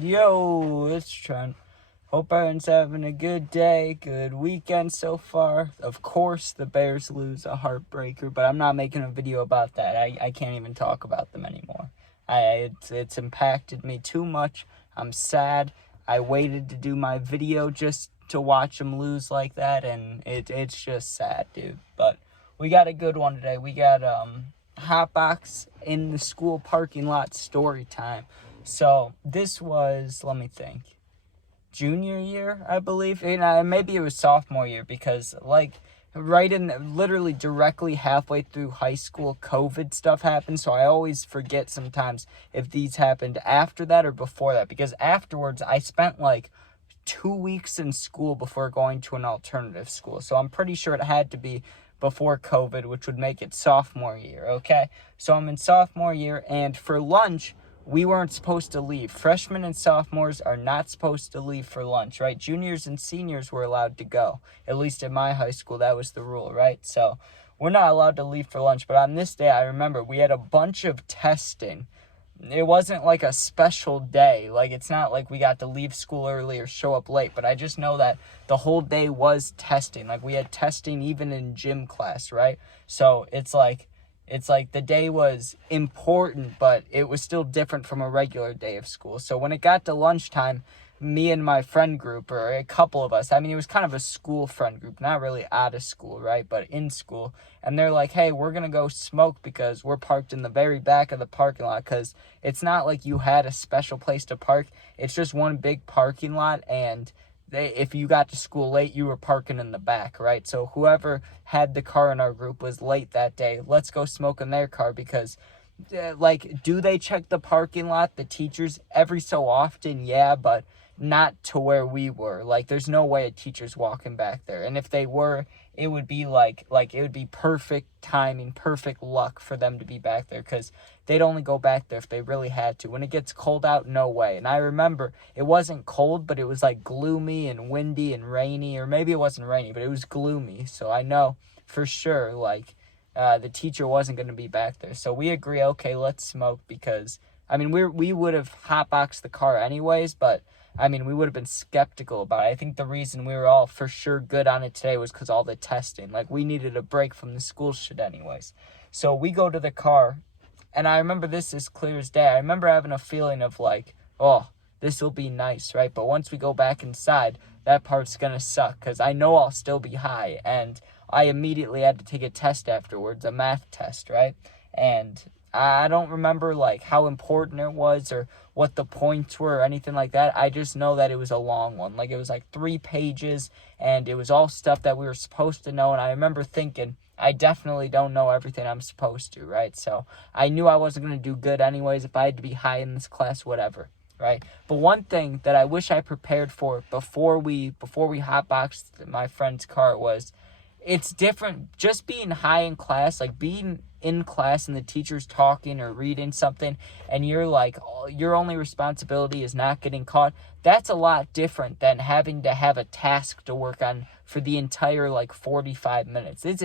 Yo, it's Trent. Hope everyone's having a good day, good weekend so far. Of course, the Bears lose, a heartbreaker, but I'm not making a video about that. I can't even talk about them anymore. It's impacted me too much. I'm sad. I waited to do my video just to watch them lose like that, and it's just sad, dude. But we got a good one today. We got Hotbox in the school parking lot story time. So this was, let me think, junior year, I believe. Maybe it was sophomore year because, literally directly halfway through high school, COVID stuff happened. So I always forget sometimes if these happened after that or before that. Because afterwards, I spent 2 weeks in school before going to an alternative school. So I'm pretty sure it had to be before COVID, which would make it sophomore year, okay? So I'm in sophomore year, and for lunch, we weren't supposed to leave. Freshmen and sophomores are not supposed to leave for lunch, right? Juniors and seniors were allowed to go. At least in my high school, that was the rule, right? So we're not allowed to leave for lunch. But on this day, I remember we had a bunch of testing. It wasn't like a special day. It's not like we got to leave school early or show up late. But I just know that the whole day was testing. We had testing even in gym class, right? So it's like the day was important, but it was still different from a regular day of school. So when it got to lunchtime, me and my friend group, or a couple of us, it was kind of a school friend group, not really out of school, right, but in school. And they're like, hey, we're going to go smoke because we're parked in the very back of the parking lot, because it's not like you had a special place to park. It's just one big parking lot, and if you got to school late, you were parking in the back, right? So whoever had the car in our group was late that day. Let's go smoke in their car because, do they check the parking lot, the teachers, every so often? Yeah, but not to where we were. There's no way a teacher's walking back there. And if they were, it would be it would be perfect timing, perfect luck for them to be back there, because they'd only go back there if they really had to. When it gets cold out, no way. And I remember it wasn't cold, but it was gloomy and windy and rainy, or maybe it wasn't rainy, but it was gloomy. So I know for sure the teacher wasn't going to be back there. So we agree, okay, let's smoke, because we would have hotboxed the car anyways, but we would have been skeptical about it. I think the reason we were all for sure good on it today was because all the testing. We needed a break from the school shit anyways. So we go to the car, and I remember this as clear as day. I remember having a feeling of oh, this will be nice, right? But once we go back inside, that part's going to suck, because I know I'll still be high. And I immediately had to take a test afterwards, a math test, right? And I don't remember how important it was or what the points were or anything like that. I just know that it was a long one. It was 3 pages, and it was all stuff that we were supposed to know. And I remember thinking, I definitely don't know everything I'm supposed to, right? So I knew I wasn't going to do good anyways if I had to be high in this class, whatever, right? But one thing that I wish I prepared for before we hotboxed my friend's car was, it's different just being high in class, being in class and the teacher's talking or reading something, and you're your only responsibility is not getting caught. That's a lot different than having to have a task to work on for the entire 45 minutes. It's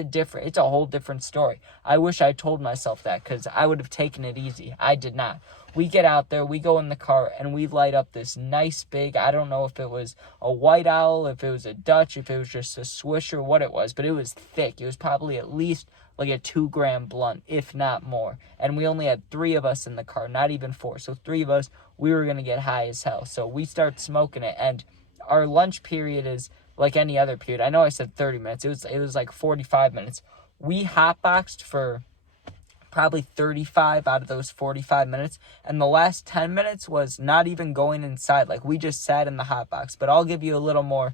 a whole different story. I wish I told myself that, because I would have taken it easy. I did not. We get out there, we go in the car, and we light up this nice big, I don't know if it was a White Owl, if it was a Dutch, if it was just a Swisher, what it was, but it was thick. It was probably at least a 2-gram blunt, if not more. And we only had 3 of us in the car, not even 4. So 3 of us, we were going to get high as hell. So we start smoking it, and our lunch period is like any other period. I know I said 30 minutes. It was 45 minutes. We hotboxed for probably 35 out of those 45 minutes, and the last 10 minutes was not even going inside. We just sat in the hot box. But I'll give you a little more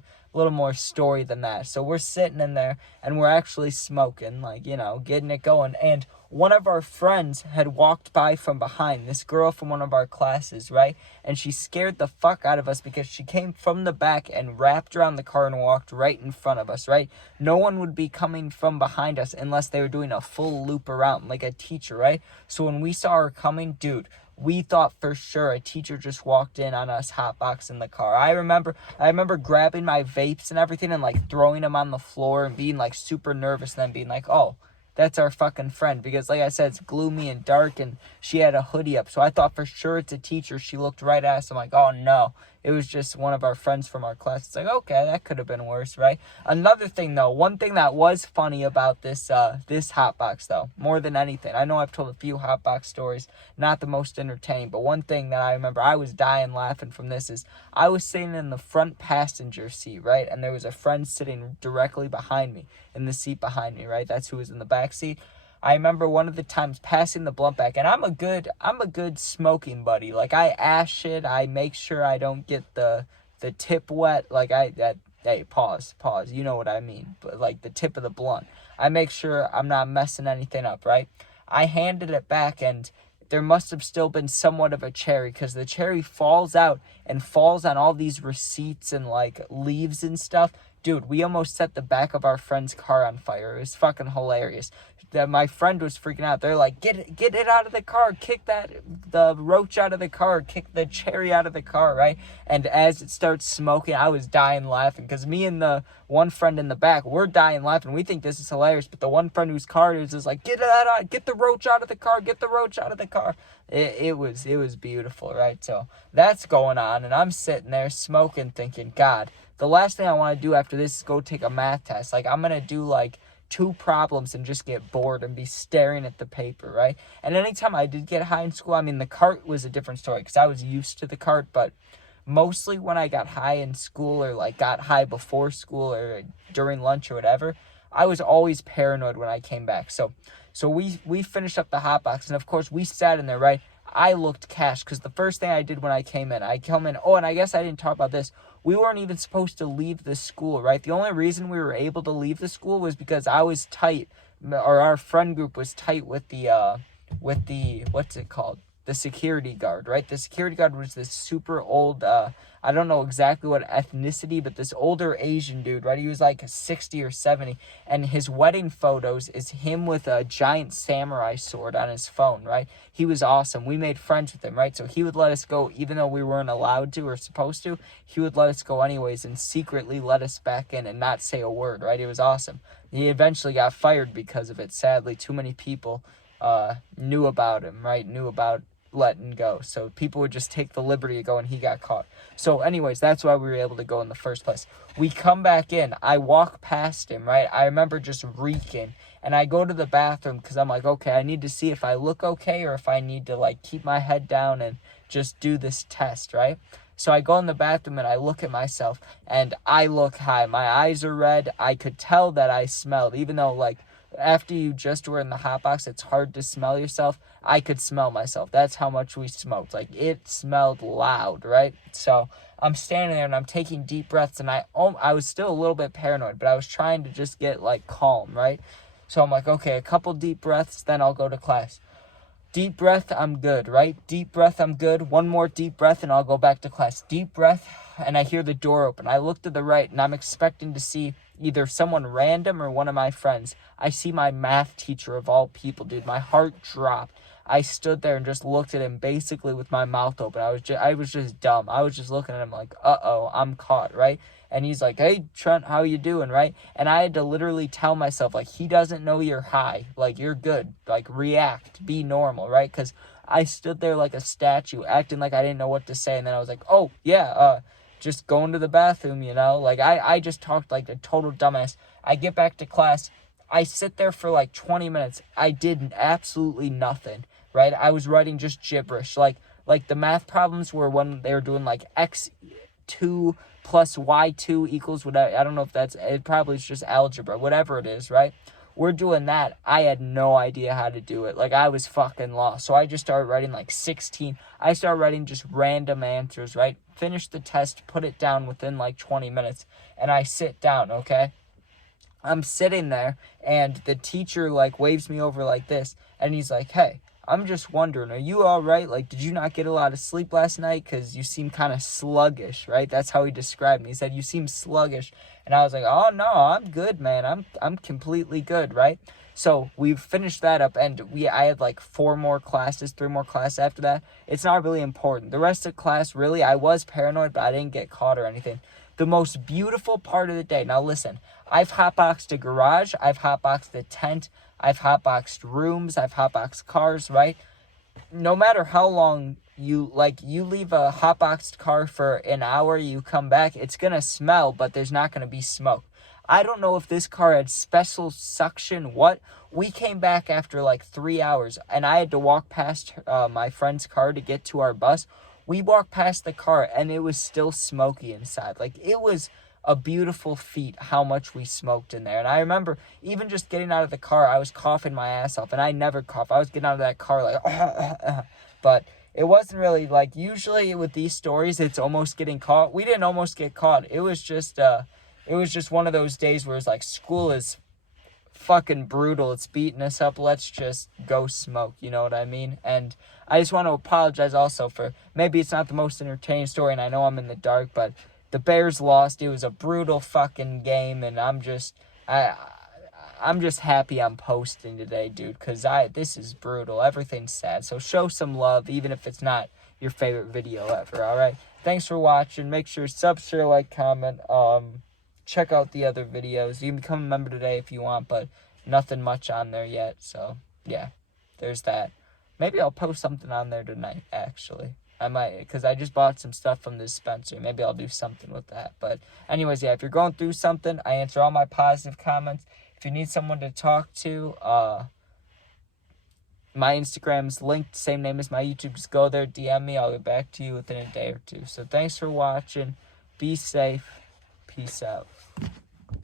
story than that. So we're sitting in there, and we're actually smoking, getting it going, and one of our friends had walked by from behind, this girl from one of our classes, right? And she scared the fuck out of us because she came from the back and wrapped around the car and walked right in front of us, right? No one would be coming from behind us unless they were doing a full loop around, like a teacher, right? So when we saw her coming, dude, we thought for sure a teacher just walked in on us hotboxing the car. I remember grabbing my vapes and everything and throwing them on the floor and being super nervous, and then being oh, that's our fucking friend. Because like I said, it's gloomy and dark, and she had a hoodie up. So I thought for sure it's a teacher. She looked right at us. I'm like, oh no. It was just one of our friends from our class. It's like, okay, that could have been worse, right? Another thing, though, one thing that was funny about this this Hotbox, though, more than anything. I know I've told a few Hotbox stories, not the most entertaining, but one thing that I remember, I was dying laughing from this is, I was sitting in the front passenger seat, right? And there was a friend sitting directly behind me, in the seat behind me, right? That's who was in the back seat. I remember one of the times passing the blunt back, and I'm a good smoking buddy. Like, I ash shit, I make sure I don't get the tip wet. Like, hey, pause, you know what I mean, but like the tip of the blunt. I make sure I'm not messing anything up, right? I handed it back, and there must have still been somewhat of a cherry, because the cherry falls out and falls on all these receipts and like leaves and stuff. Dude, we almost set the back of our friend's car on fire. It was fucking hilarious. That my friend was freaking out. They're like, get it out of the car, kick the roach out of the car, kick the cherry out of the car, right? And as it starts smoking, I was dying laughing, because me and the one friend in the back, we're dying laughing. We think this is hilarious, but the one friend whose car it is like, get the roach out of the car, get the roach out of the car. It was beautiful, right? So that's going on, and I'm sitting there smoking, thinking, God, the last thing I want to do after this is go take a math test. Like, I'm gonna do like 2 problems and just get bored and be staring at the paper, right? And anytime I did get high in school, I mean, the cart was a different story, because I was used to the cart, but mostly when I got high in school, or like got high before school or during lunch or whatever, I was always paranoid when I came back. So we finished up the Hotbox, and of course we sat in there, right? I looked cash, because the first thing I did when I come in, oh, and I guess I didn't talk about this. We weren't even supposed to leave the school, right? The only reason we were able to leave the school was because I was tight, or our friend group was tight with the what's it called? The security guard, right? The security guard was this super old, I don't know exactly what ethnicity, but this older Asian dude, right? He was like 60 or 70, and his wedding photos is him with a giant samurai sword on his phone, right? He was awesome. We made friends with him, right? So he would let us go, even though we weren't allowed to or supposed to. He would let us go anyways, and secretly let us back in and not say a word, right? It was awesome. He eventually got fired because of it. Sadly, too many people knew about him, right? Knew about letting go, so people would just take the liberty of going. He got caught. So anyways, that's why we were able to go in the first place. We come back in, I walk past him, right? I remember just reeking, and I go to the bathroom, because I'm like, okay, I need to see if I look okay, or if I need to like keep my head down and just do this test, right? So I go in the bathroom and I look at myself, and I look high. My eyes are red. I could tell that I smelled, even though like after you just were in the Hotbox, it's hard to smell yourself. I could smell myself. That's how much we smoked. Like, it smelled loud, right? So I'm standing there and I'm taking deep breaths, and I was still a little bit paranoid, but I was trying to just get like calm, right? So I'm like, okay, a couple deep breaths, then I'll go to class. Deep breath, I'm good, right? Deep breath, I'm good. One more deep breath and I'll go back to class. Deep breath, and I hear the door open. I look to the right, and I'm expecting to see either someone random or one of my friends. I see my math teacher of all people, dude. My heart dropped. I stood there and just looked at him basically with my mouth open. I was just dumb. I was just looking at him like, uh-oh, I'm caught, right? And he's like, hey, Trent, how you doing, right? And I had to literally tell myself, like, he doesn't know you're high. Like, you're good. Like, react. Be normal, right? Because I stood there like a statue, acting like I didn't know what to say. And then I was like, oh, yeah, just going to the bathroom, you know? Like, I just talked like a total dumbass. I get back to class. I sit there for like 20 minutes. I did absolutely nothing, right? I was writing just gibberish. Like the math problems were when they were doing like x2 plus y2 equals whatever. I don't know if it probably is just algebra, whatever it is, right? We're doing that. I had no idea how to do it. Like, I was fucking lost. So I just started writing like 16. I started writing just random answers, right? Finish the test, put it down within like 20 minutes, and I sit down, okay? I'm sitting there, and the teacher like waves me over like this, and he's like, hey, I'm just wondering, are you all right? Like, did you not get a lot of sleep last night? Because you seem kind of sluggish, right? That's how he described me. He said, you seem sluggish. And I was like, oh, no, I'm good, man. I'm completely good, right? So we've finished that up, and I had like 3 more classes after that. It's not really important. The rest of class, really, I was paranoid, but I didn't get caught or anything. The most beautiful part of the day. Now listen, I've hotboxed a garage. I've hotboxed a tent. I've hotboxed rooms, I've hotboxed cars, right? No matter how long you leave a hotboxed car for an hour, you come back, it's gonna smell, but there's not gonna be smoke. I don't know if this car had special suction, what. We came back after like 3 hours, and I had to walk past my friend's car to get to our bus. We walked past the car, and it was still smoky inside. Like, it was a beautiful feat how much we smoked in there. And I remember even just getting out of the car, I was coughing my ass off, and I never cough. I was getting out of that car like, but it wasn't really like, usually with these stories, it's almost getting caught. We didn't almost get caught. It was just one of those days where it's like, school is fucking brutal. It's beating us up. Let's just go smoke. You know what I mean? And I just want to apologize also for, maybe it's not the most entertaining story, and I know I'm in the dark, but the Bears lost. It was a brutal fucking game, and I'm just happy I'm posting today, dude, because this is brutal. Everything's sad. So show some love, even if it's not your favorite video ever, all right? Thanks for watching. Make sure sub, share, like, comment. Check out the other videos. You can become a member today if you want, but nothing much on there yet. So, yeah, there's that. Maybe I'll post something on there tonight, actually. I might, because I just bought some stuff from the dispenser. Maybe I'll do something with that. But anyways, yeah, if you're going through something, I answer all my positive comments. If you need someone to talk to, my Instagram's linked, same name as my YouTube. Just go there, DM me. I'll get back to you within a day or two. So thanks for watching. Be safe. Peace out.